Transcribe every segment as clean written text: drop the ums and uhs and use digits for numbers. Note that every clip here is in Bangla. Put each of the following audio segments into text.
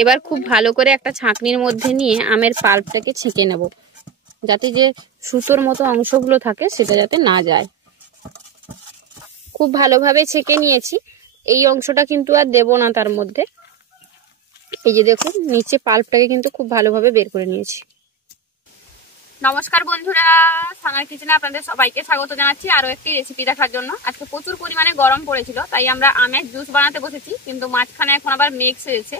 এবার খুব ভালো করে একটা ছাঁকনির মধ্যে নিয়ে আমের পাল্পটাকে ছেঁকে নেব, যাতে যে সুতোর মতো অংশগুলো থাকে সেটা যাতে না যায়। খুব ভালোভাবে ছেঁকে নিয়েছি। এই অংশটা কিন্তু আর দেব না তার মধ্যে। এই যে দেখুন, নিচে পাল্পটাকে কিন্তু খুব ভালোভাবে বের করে নিয়েছি। নমস্কার বন্ধুরা, সানার কিচেনে আপনাদের সবাইকে স্বাগত জানাচ্ছি আরো একটি রেসিপি দেখার জন্য। আজকে প্রচুর পরিমাণে গরম পড়েছিল, তাই আমরা আমের জুস বানাতে বসেছি, কিন্তু মাঝখানে এখন আবার মেঘ সেজেছে।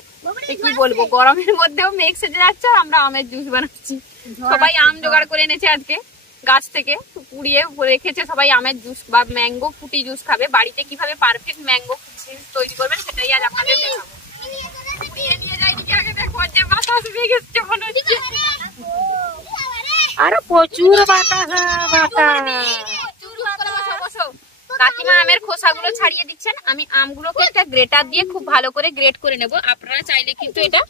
কি বলবো, গরমের মধ্যেও মেঘ সেজে যাচ্ছে, আমরা আমের জুস বানাচ্ছি। সবাই আম জোগাড় করে এনেছে আজকে গাছ থেকে, কুড়িয়ে রেখেছে সবাই আমের জুস বা ম্যাঙ্গো ফুটি জুস খাবে। বাড়িতে কিভাবে পারফেক্ট ম্যাঙ্গো ফুটি জুস তৈরি করবেন সেটাই আজ আপনাদের দেখাবো। আরে প্রচুর বাতাস। কাকিমা আমের খোসাগুলো ছাড়িয়ে দিচ্ছেন। আমি আমগুলোকে একটা গ্রেটার দিয়ে খুব ভালো করে গ্রেট করে নেব। আপনারা চাইলে কিন্তু এটা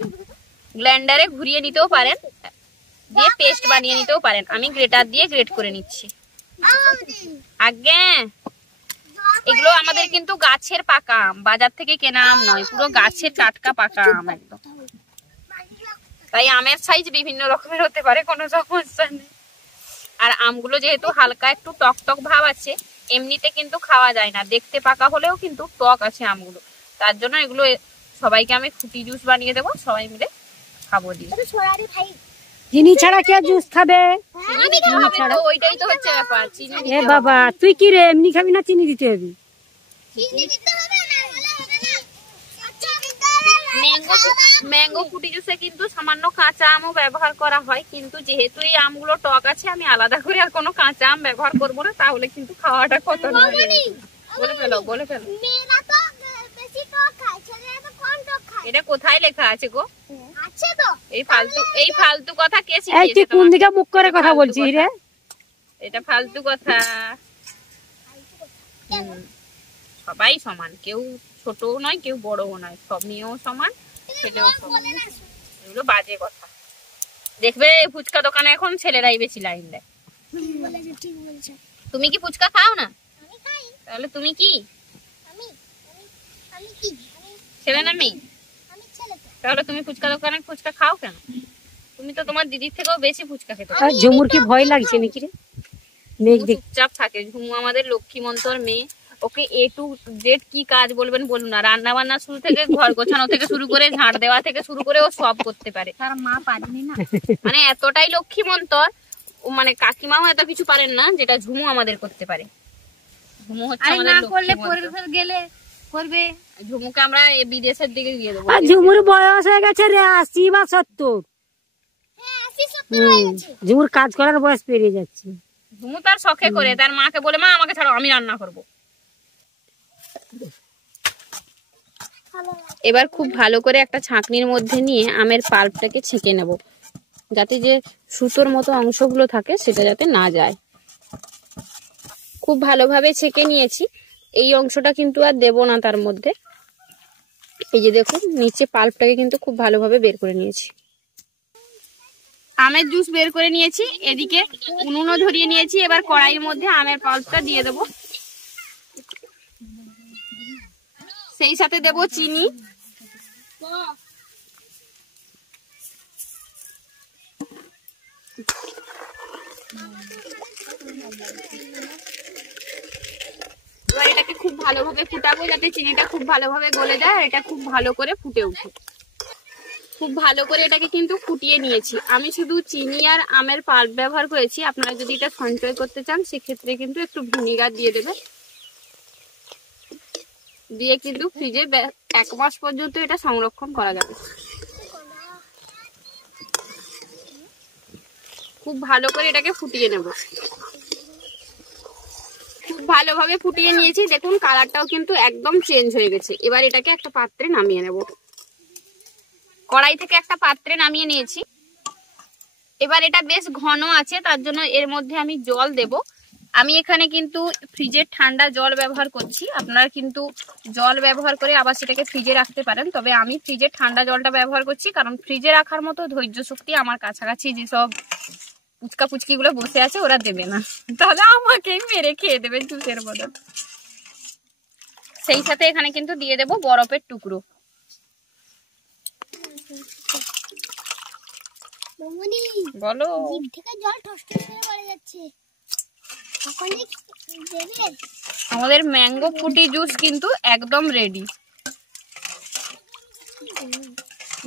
ব্লেন্ডারে ঘুরিয়ে নিতেও পারেন, দিয়ে পেস্ট বানিয়ে নিতেও পারেন। আমি গ্রেটার দিয়ে গ্রেট করে নিচ্ছি। আগে এগুলো আমাদের কিন্তু গাছের পাকা আম, বাজার থেকে কেনা আম নয়, পুরো গাছের টাটকা পাকা আম একদম। তাই আমের সাইজ বিভিন্ন রকমের হতে পারে, কোনো সমস্যা নেই। আর আমগুলো যেহেতু হালকা একটু টক টক ভাব আছে, এমনিতে কিন্তু খাওয়া যায় না, দেখতে পাকা হলেও কিন্তু টক আছে আমগুলো। তার জন্য এগুলো সবাইকে আমি ফুটি জুস বানিয়ে দেবো, সবাই মিলে খাবো দিয়ে। চিনি ছাড়া কে জুস খাবে? ওইটাই তো হচ্ছে ব্যাপার। চিনি এ বাবা, তুই কি রে, এমনি খাবি না চিনি দিতে হবে? ম্যাঙ্গো ফুটি জুসে কিন্তু সামান্য কাঁচা আমও ব্যবহার করা হয়, কিন্তু যেহেতু এই আমগুলো টক আছে, আমি আলাদা করে আর কোনো কাঁচা আম ব্যবহার করবো না, তাহলে কিন্তু খাওয়াটা কত বলে ফেলো। এটা কোথায় লেখা আছে গো? এই ফালতু কথা কে শিখিয়েছে? কোন দিকে মুখ করে কথা বলছিস রে? এটা ফালতু কথা। সবাই সমান, কেউ ছোটও নয় কেউ বড়ও নয়, সব মেয়েও সমান ছেলেও সমান। এগুলো বাজে কথা। দেখবে ফুচকা দোকানে এখন ছেলেরাই বেশি লাইন দেয়। তুমি কি ফুচকা খাও না? তাহলে তুমি কি ছেলে না মেয়ে? তাহলে তুমি ফুচকা দোকানে ফুচকা খাও কেন? তুমি তো তোমার দিদির থেকেও বেশি ফুচকা খেতে। ঝুমুর কি ভয় লাগছে নাকি রে? চুপচাপ থাকে। ঝুমু আমাদের লক্ষ্মীমন্তর মেয়ে, ওকে এ টু জেড কি কাজ বলবেন বলুন না, রান্না বান্না শুরু থেকে ঘর গোছানো থেকে শুরু করে ঝাড় দেওয়া থেকে শুরু করে ও সব করতে পারে। তার মা পারেনি না, মানে এতটাই লক্ষ্মীমন্তর ও, মানে কাকিমাও এত কিছু পারেন না যেটা ঝুমু আমাদের করতে পারে। ঝুমু হচ্ছে আমাদের গেলে করবে। ঝুমুকে আমরা বিদেশের দিকে দিয়ে দেবো। ঝুমুর বয়স হয়ে গেছে রে, 80 বা 70। ঝুমুর কাজ করার বয়স পেরিয়ে যাচ্ছে। ঝুমু তার শখে করে, তার মাকে বলে মা আমাকে ছাড়ো, আমি রান্না করবো। এবার খুব ভালো করে একটা ছাঁকনির মধ্যে নিয়ে আমের পাল্পটাকে ছেঁকে নেব, যাতে যে সুতোর মতো অংশগুলো থাকে সেটা যাতে না যায়। খুব ভালোভাবে ছেঁকে নিয়েছি। এই অংশটা কিন্তু আর দেব না তার মধ্যে। এই যে দেখুন, নিচে পাল্পটাকে কিন্তু খুব ভালোভাবে বের করে নিয়েছি। আমের জুস বের করে নিয়েছি, এদিকে উনুনও ধরিয়ে নিয়েছি। এবার কড়াইয়ের মধ্যে আমের পাল্পটা দিয়ে দেব, সেই সাথে দেব চিনি। এবার এটাকে খুব ভালোভাবে ফুটাবো, যাতে চিনিটা খুব ভালোভাবে গলে যায় আর এটা খুব ভালো করে ফুটে উঠে। খুব ভালো করে এটাকে কিন্তু ফুটিয়ে নিয়েছি। আমি শুধু চিনি আর আমের পাল্প ব্যবহার করেছি। আপনারা যদি এটা সঞ্চয় করতে চান সেক্ষেত্রে কিন্তু একটু ভিনেগার দিয়ে দেবেন, দিয়ে কিন্তু ফ্রিজে 1 মাস পর্যন্ত এটা সংরক্ষণ করা যাবে। খুব ভালো করে এটাকে ফুটিয়ে নেব। খুব ভালোভাবে ফুটিয়ে নিয়েছি, দেখুন কালারটাও কিন্তু একদম চেঞ্জ হয়ে গেছে। এবার এটাকে একটা পাত্রে নামিয়ে নেব। কড়াই থেকে একটা পাত্রে নামিয়ে নিয়েছি। এবার এটা বেশ ঘন আছে, তার জন্য এর মধ্যে আমি জল দেব। আমি এখানে কিন্তু ফ্রিজের ঠান্ডা জল ব্যবহার করছি। আপনারা কিন্তু জল ব্যবহার করে আবার সেটাকে ফ্রিজে রাখতে পারেন, তবে আমি ফ্রিজের ঠান্ডা জলটা ব্যবহার করছি, কারণ ফ্রিজে রাখার মতো ধৈর্য শক্তি আমার কাছাকাছি যেসব পুচকা পুচকি গুলো বসে আছে ওরা দেবে না, তাহলে আমাকেই মেরে খেয়ে দেবে জুসের বদল। সেই সাথে এখানে কিন্তু দিয়ে দেব বরফের টুকরো। বলো, আমাদের ম্যাঙ্গো ফুটি জুস কিন্তু একদম রেডি।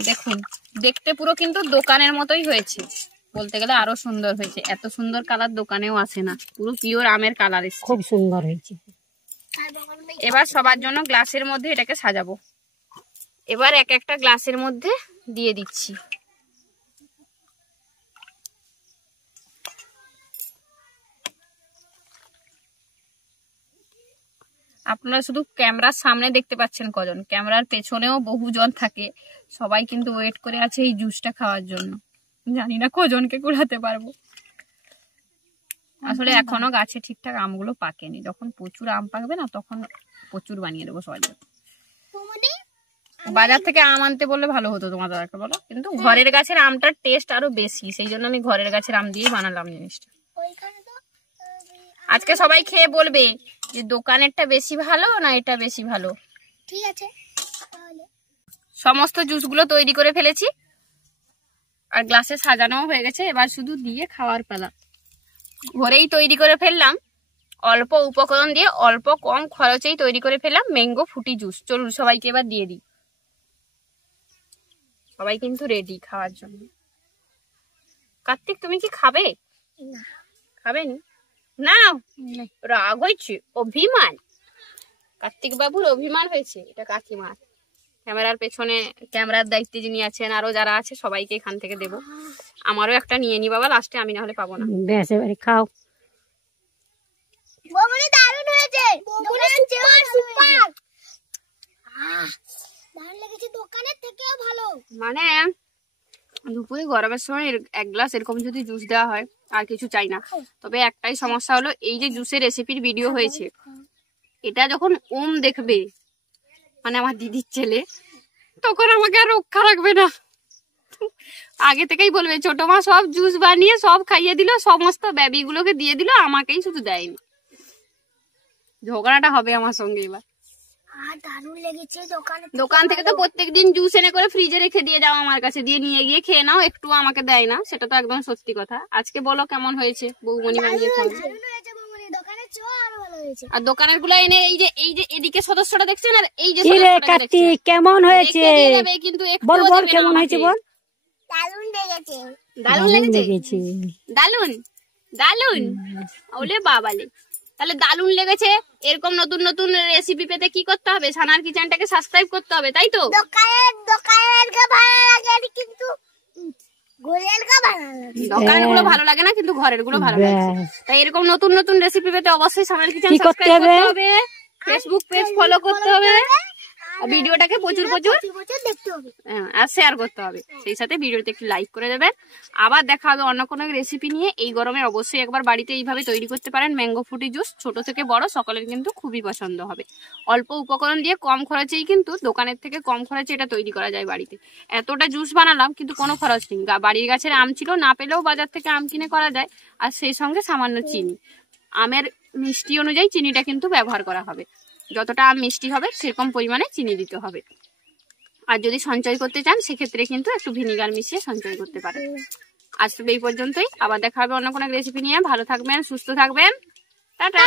দেখুন, দেখতে পুরো কিন্তু দোকানের মতোই হয়েছে, বলতে গেলে আরো সুন্দর হয়েছে। এত সুন্দর কালার দোকানেও আসে না, পুরো পিওর আমের কালার এসেছে, খুব সুন্দর হয়েছে। এবার সবার জন্য গ্লাসের মধ্যে এটাকে সাজাবো। এবার এক একটা গ্লাসের মধ্যে দিয়ে দিচ্ছি। আপনারা শুধু ক্যামেরার সামনে দেখতে পাচ্ছেন কজন, ক্যামেরার পেছনেও বহুজন থাকে, সবাই কিন্তু ওয়েট করে আছে এই জুসটা খাওয়ার জন্য। জানি না কজনকে কুড়াতে পারবো। আসলে এখনো গাছে ঠিকঠাক আমগুলো পাকেনি, যখন প্রচুর আম পাকবে না তখন প্রচুর বানিয়ে দেবো সবার জন্য। বাজার থেকে আম আনতে বললে ভালো হতো তোমার দাদাকে বলো, কিন্তু ঘরের গাছের আমটার টেস্ট আরো বেশি, সেই জন্য আমি ঘরের গাছের আম দিয়ে বানালাম জিনিসটা। আজকে সবাই খেয়ে বলবে যে দোকানেরটা বেশি ভালো না এটা বেশি ভালো। ঠিক আছে, সমস্ত জুসগুলো তৈরি করে ফেলেছি আর গ্লাসে সাজানো হয়ে গেছে, এবার শুধু দিয়ে খাওয়ার পালা। ঘরেই তৈরি করে ফেললাম, অল্প উপকরণ দিয়ে অল্প কম খরচেই তৈরি করে ফেললাম ম্যাঙ্গো ফুটি জুস। চলুন সবাইকে এবার দিয়ে দিই। সবাই কিন্তু রেডি খাওয়ার জন্য। কার্তিক, তুমি কি খাবে? খাবে না? রাগ হয়েছে, অভিমান, কার্তিক বাবুর অভিমান হয়েছে। এটা কাকিমার, ক্যামেরার পেছনে ক্যামেরার দায়িত্বে যিনি আছেন, আরো যারা আছে সবাইকে এখান থেকে দেবো। আমারও একটা নিয়ে নি বাবা, লাস্টে আমি না হলে পাবো না। বেশ, এবারে খাও। দারুণ হয়েছে, দোকানের থেকেও ভালো। মানে দুপুরে গরমের সময় এক গ্লাস এরকম যদি জুস দেওয়া হয় আর কিছু চাই না। তবে একটাই সমস্যা হলো, এই যে জুসের রেসিপির ভিডিও হয়েছে, এটা যখন দেখবে, মানে আমার দিদির ছেলে, তখন আমাকে আর রক্ষা রাখবে না। আগে থেকেই বলবে ছোট মা সব জুস বানিয়ে সব খাইয়ে দিল, সমস্ত বেবি গুলোকে দিয়ে দিল, আমাকেই শুধু দেয়নি। ঝগড়াটা হবে আমার সঙ্গে এবার। দোকান থেকে তো প্রত্যেকদিন জুস এনে করে ফ্রিজে রেখে দিয়ে যাও, আমার কাছে দিয়ে নিয়ে গিয়ে খেয়ে নাও, একটু আমাকে দেয় না, সেটা তো একদম সত্যি কথা। আজকে বলো কেমন হয়েছে, বৌমনি বানিয়ে খাবে। আর দোকানের গুলো এনে এই যে এদিকে সদস্যটা দেখছেন, আর এই যে কার্তিক কেমন হয়েছে কিন্তু বল, বল কেমন হয়েছে বল। দারুণ লেগেছে, দারুণ লেগেছে, দারুণ দারুণ। ওলে বাবালে, তাহলে দারুণ লেগেছে। এরকম নতুন নতুন রেসিপি পেতে কি করতে হবে? সানার কিচেনটাকে সাবস্ক্রাইব করতে হবে, তাই তো? দোকানের গুলো ভালো লাগে না, কিন্তু ঘরের গুলো ভালো লাগে। তাই এরকম নতুন নতুন রেসিপি পেতে অবশ্যই সানার কিচেন সাবস্ক্রাইব করতে হবে, ফেসবুক পেজ ফলো করতে হবে, ভিডিওটাকে প্রচুর প্রচুর দেখতে হবে আর শেয়ার করতে হবে। সেই সাথে ভিডিওতে একটু লাইক করে দেবেন। আবার দেখা হবে অন্য কোনো রেসিপি নিয়ে। এই গরমে অবশ্যই একবার বাড়িতে এইভাবে তৈরি করতে পারেন ম্যাঙ্গো ফ্রুটি জুস, ছোট থেকে বড় সকলের কিন্তু খুবই পছন্দ হবে। অল্প উপকরণ দিয়ে কম খরচেই কিন্তু দোকানের থেকে কম খরচে এটা তৈরি করা যায় বাড়িতে। এতটা জুস বানালাম কিন্তু কোনো খরচ নেই, বাড়ির গাছের আম ছিল, না পেলেও বাজার থেকে আম কিনে করা যায়। আর সেই সঙ্গে সামান্য চিনি, আমের মিষ্টি অনুযায়ী চিনিটা কিন্তু ব্যবহার করা হবে। যতটা আম মিষ্টি হবে সেরকম পরিমাণে চিনি দিতে হবে। আর যদি সঞ্চয় করতে চান সেক্ষেত্রে কিন্তু একটু ভিনিগার মিশিয়ে সঞ্চয় করতে পারেন। আজ তো এই পর্যন্তই, আবার দেখা হবে অন্য কোনো রেসিপি নিয়ে। ভালো থাকবেন, সুস্থ থাকবেন, টাটা।